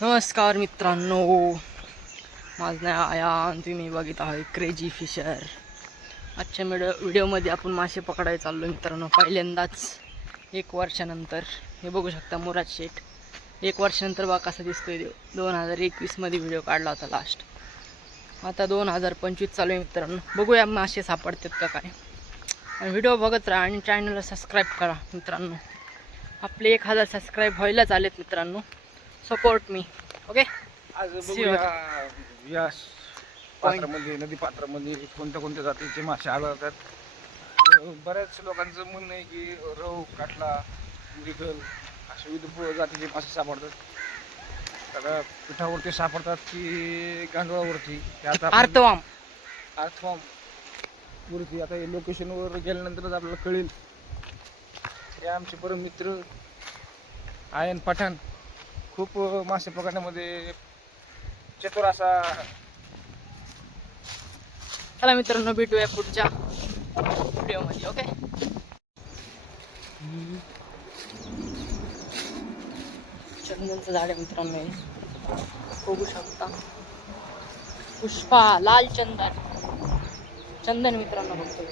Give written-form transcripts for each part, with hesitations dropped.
नमस्कार मित्रांनो, माझं नाव आयान. तुम्ही बघित आहे क्रेजी फिशर. आजच्या व्हिडिओमध्ये आपण मासे पकडायला चाललो मित्रांनो. पहिल्यांदाच 1 वर्षानंतर. हे बघू शकता मुराद शेठ. 1 वर्षानंतर बघा कसा दिसतोय. 2021मध्ये व्हिडिओ काढला होता लास्ट. आता 2025 चालू आहे मित्रांनो. बघूया मासे सापडतात का काय. आणि व्हिडिओ बघत राहा आणि चॅनलला सबस्क्राईब करा मित्रांनो. आपले 1000 सबस्क्राईब व्हायलाच आलेत मित्रांनो. Support me. ओके. आज बघूया या पात्रामध्ये, नदी पात्रामध्ये कोणत्या जातीचे मासे आढळतात. बऱ्याच लोकांचं म्हणणं आहे की रहू, काटला, मृगल असे विविध जातीचे मासे सापडतात. तर पिठावरती सापडतात की गांडोळावरती, आता अर्थवाम वरती. आता लोकेशनवर गेल्यानंतरच आपल्याला कळेल. हे आमचे परम मित्र आयन पठाण खूप मासे पकडण्यामध्ये चतुर असा. चला मित्रांनो, भेटूया पुढच्या व्हिडिओमध्ये. ओके. चंदनचं झाड आहे मित्रांनो. बघू शकता. पुष्पा लाल चंदन मित्रांनो बघतो.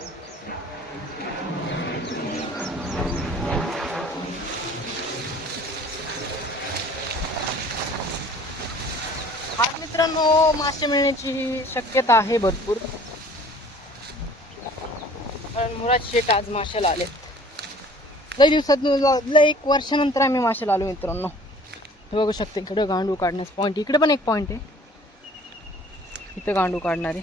आज मित्रांनो मासे मिळण्याची शक्यता आहे भरपूर. कारण मुराद शेठ आज माशाला आले. लई दिवसात 1 वर्षानंतर आम्ही माशाला आलो मित्रांनो. हे बघू शकते. इकडे गांडू काढण्यास पॉईंट. इकडे पण एक पॉईंट आहे. इथं गांडू काढणारे.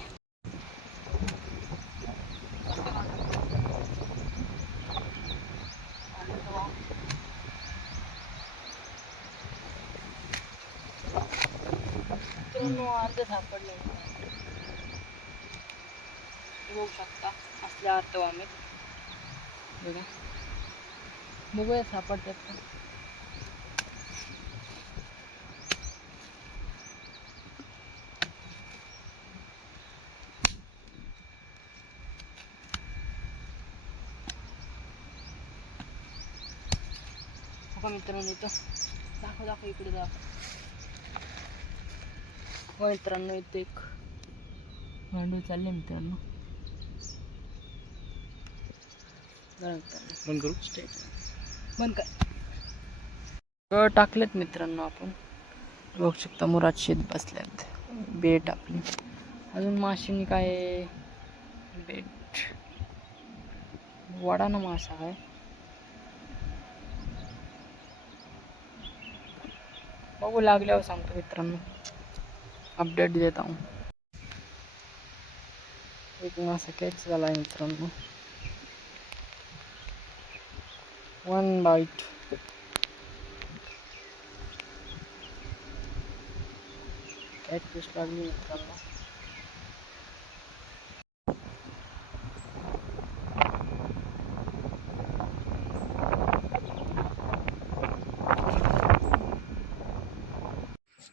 अर्ध सापडले. बघू शकता. असल्या अर्थवामे बघा. बघूया सापडतात का. बघा मित्रांनो, इथं दाखव इकडे दाखव. हो मित्रांनो, इथे एक गांडूळ चालले मित्रांनो. बंद करू. बंद कर. टाकलेत मित्रांनो आपण. बघू शकता मुराद शेत बसल्यात. बेट आपली. अजून माशांनी काय बेट वडाना मासा आहे. बघू लागल्यावर सांगतो मित्रांनो. अपडेट देता हूँ. एक मासा कॅच झाला आहे मित्रांनो. 1 बाईट. कॅच फिश लागली मित्रांनो.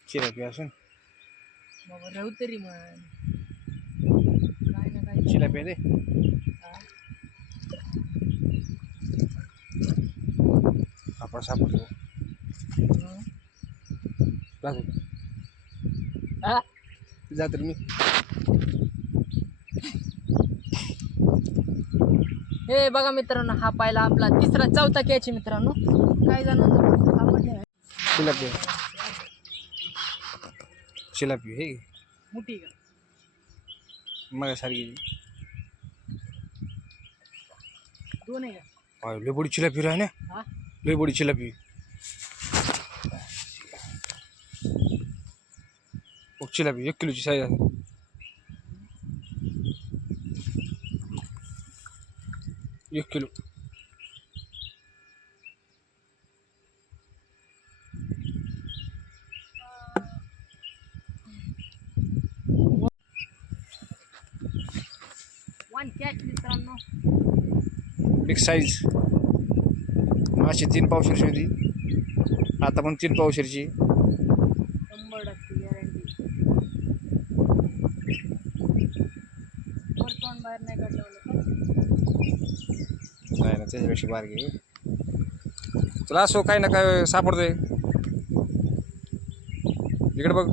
चिलापी असून बाबा राहू तरी म्हण. काय ना काय चिलापी दे. आपण सापडतो. जात मी. हे बघा मित्रांनो, हा पाहिला आपला 3रा-4था कॅच आहे मित्रांनो. काय जणांना सापडले. चिलापी हे मोठी का मग सारखी 2 आहे का. लय बडी चिलापी आहे ना. हा लय बडी चिलापी. चिलापी 1 किलोची साईज आहे. 1 किलो. वन कॅच मित्रांनो. Big size. मासे 3 पावशेरची होती. आता पण 3 पावशेरची. 100% गॅरंटी. वरतून बाहेर नाही काढलं नाही ना, त्याच्यापेक्षा बारकी. चला असो, काही ना काय सापडतंय. इकडे बघ.